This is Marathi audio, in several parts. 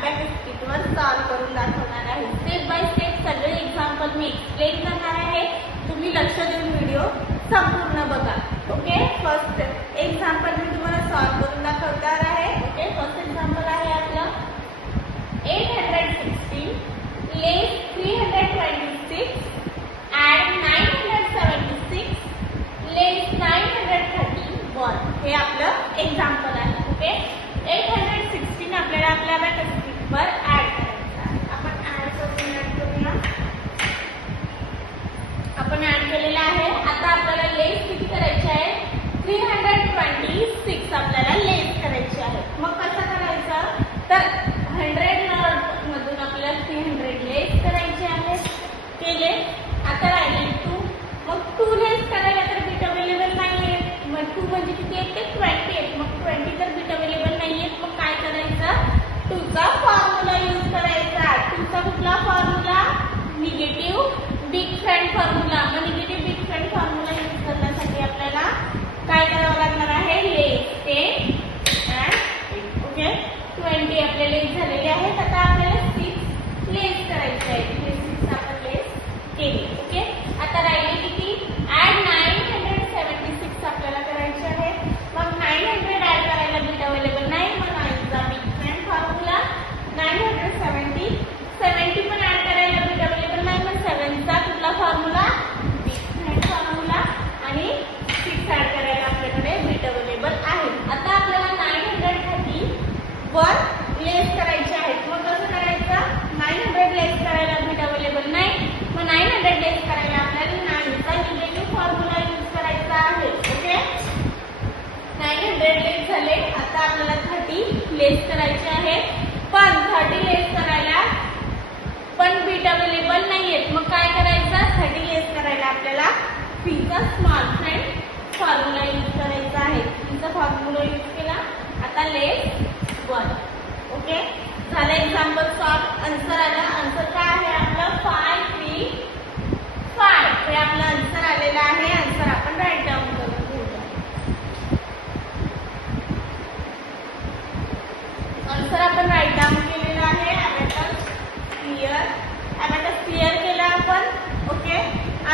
अबॅकस शीटवर सॉल्व्ह करून दाखवणार आहे। स्टेप बाय स्टेप सगळे एक्झाम्पल मी एक्सप्लेन करणार आहे। तुम्ही लक्ष देऊन व्हिडिओ संपूर्ण बघा। ओके, फर्स्ट एक्झाम्पल मी तुम्हाला सॉल्व्ह करून दाखवणार आहे। ओके, फर्स्ट एक्झाम्पल आहे आपलं 816 लेस 326 add 976 लेस 931 हे आपलं एक्झाम्पल आहे। ओके, 816 आपल्याला आपल्या अबॅकस शीटवर ऍड करायचं आहे। आपण ऍड करूया। आपण ऍड केलेला आहे। आता आपल्याला लेस किती करायची आहे? 326 आपल्याला लेस करायची आहे। मग कसं करायचं? तर 100 मधून आपल्याला 300 लेस करायचे आहे। केले। आता राहिले 2। मग 2 लेस करायला तर बिट अवेलेबल नाहीये। मग 2 म्हणजे किती येते? 20 येते। मग 20 तर बिट अवेलेबल नाहीये। मग काय करायचं? 2 चा फॉर्म्युला यूज करायचा। 2 चा कुठला formula? Negative big friend formula. मग negative big friend formula use करण्यासाठी आपल्याला काय करावं लागणार आहे? लेस 10 and 8। ओके, 20 आपले लेस झालेले आहेत। आता आपल्याला 6 लेस करायचे आहे। 6 आपण लेस केली। ओके, आता राहिले किती? ऍड 976 आपल्याला करायचे आहे। मग 900 ऍड करायला बिट अवेलेबल नाही। मग 9 चा बिग फ्रेंड फॉर्म्युला 970 70 पण ऍड करायला बिट अवेलेबल नाही। मग 7 चा कुठला फॉर्म्युला? बिग फ्रेंड फॉर्म्युला आणि 6 ऍड करायला आपल्याकडे बिट अवेलेबल आहे। आता आपल्याला 931 लेस करायचे आहेत। मग कसं करायचं? 900 लेस करायला बिट अवेलेबल नाही। मग 900 लेस करायला आपल्याला 9 चा निगेटिव्ह फॉर्म्युला यूज करायचा आहे। ओके, 900 लेस झाले। आता आपल्याला 30 लेस करायचे आहे। पण 30 लेस करायला पण बिट अवेलेबल नाहीयेत। मग काय करायचं? 30 लेस करायला आपल्याला 3 चा स्मॉल फ्रेंड फॉर्म्युला यूज करायचा आहे। 3 चा फॉर्म्युला यूज केला। आता लेस 1। ओके, झालं एक्झाम्पल सॉल्व। आन्सर आला। आन्सर काय आहे आपलं? 535 हे आपलं आन्सर आलेलं आहे। आन्सर आपण राईट डाऊन करून घेऊया। आन्सर आपण राईट डाऊन केलेलं आहे। अबॅकस क्लिअर केला आपण। ओके,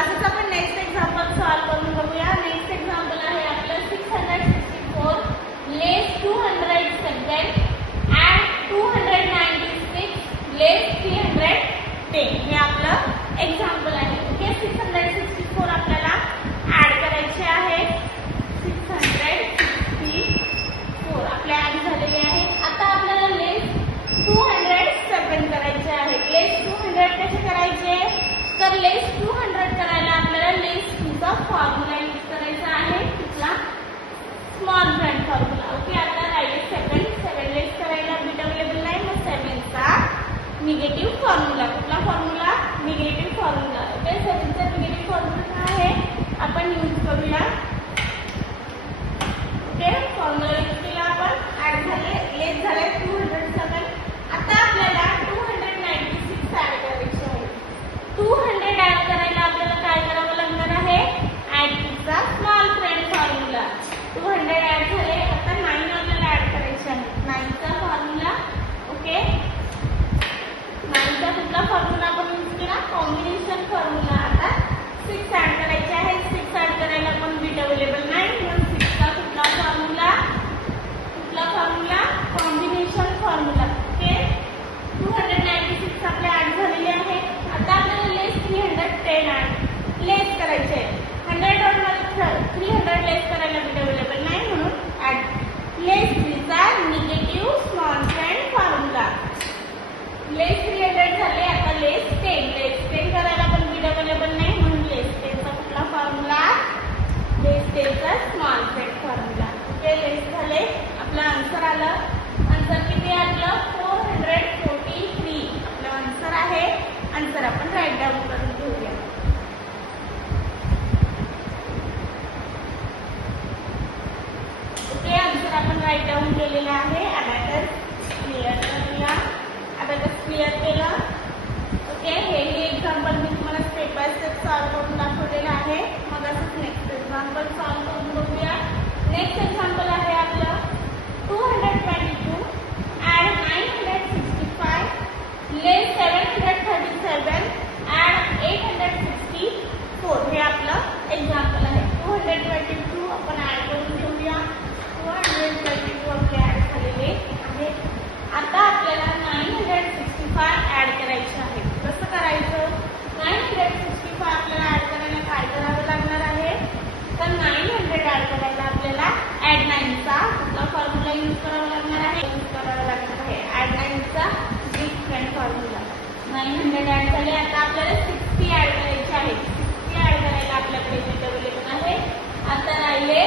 असंच आपण नेक्स्ट एक्झाम्पल सॉल्व करून बघूया। नेक्स्ट एक्झाम्पल आहे आपलं 664 लेस 200 and 296 लेस 310 हे आपलं एक्झाम्पल आहे। ओके, 664 आपल्याला ऍड करायचे आहे। 664 आपल्या ऍड झालेले आहे। आता आपल्याला लेस 207 करायचे आहे। लेस 200 कसे करायचे? तर लेस 200 करायला आपल्याला लेस 2 चा फॉर्म्युला यूज करायचा आहे। कुठला? Small friend formula. ओके, आता राहिले 7 लेस करायला बिट अवेलेबल नाही। मग 7 चा निगेटिव्ह फॉर्म्युला। कुठला फॉर्म्युला? Negative formula. ओके, 7 चा निगेटिव्ह फॉर्म्युला काय आहे? आपण यूज करूया। ओके, फॉर्म्युला यूज केला आपण। ऍड झाले, लेस झाले 207। आता आपल्याला 296 ऍड करायचे आहे। 200 ऍड करायला आपल्याला काय करावं लागणार आहे? ऍड 2 चा स्मॉल फ्रेंड फॉर्म्युला। 200 ऍड झाले। आता 9 आपल्याला ऍड करायचे आहे। 9 चा फॉर्म्युला। ओके, 9 चा कुठला फॉर्म्युला आपण यूज केला? Combination formula. आता 6 ऍड करायचे आहे। 6 ऍड करायला पण बिट अवेलेबल नाही। म्हणून 6 चा कुठला फॉर्म्युला? कुठला फॉर्म्युला? Combination formula. ओके, 296 आपले ऍड झालेले आहे। आता आपल्याला लेस 310 ऍड लेस करायचे आहे। 100 मध्ये 300 लेस करायला बिट अवेलेबल नाही। म्हणून ऍड लेस 3 चा निगेटिव्ह स्मॉल फ्रेंड फॉर्म्युला। लेस 300 झाले। आता लेस 10 करायला पण बिट अवेलेबल नाही। म्हणून लेस 10 चा कुठला फॉर्म्युला? लेस 10 चा स्मॉल फ्रेंड फॉर्म्युला। ओके, लेस झाले। आपलं आन्सर आलं। आन्सर किती आलं? 443 आपलं आन्सर आहे। आन्सर आपण राईट डाऊन करून घेऊया। ओके, आन्सर आपण राईट डाऊन केलेलं आहे। अबॅकस क्लिअर करूया। अबॅकस क्लिअर केलं। ओके, हे एक्झाम्पल मी तुम्हाला स्टेप बाय स्टेप सॉल्व करून दाखवलेलं आहे। मग असंच नेक्स्ट एक्झाम्पल सॉल्व करून बघूया। नेक्स्ट एक्झाम्पल आहे आपलं 222 ऍड 965 900 ऍड झाले. आता आपल्याला 60 ऍड करायचे आहेत. 60 ऍड करायला आपल्याकडे सीट अवेलेबल आहे. आता राहिले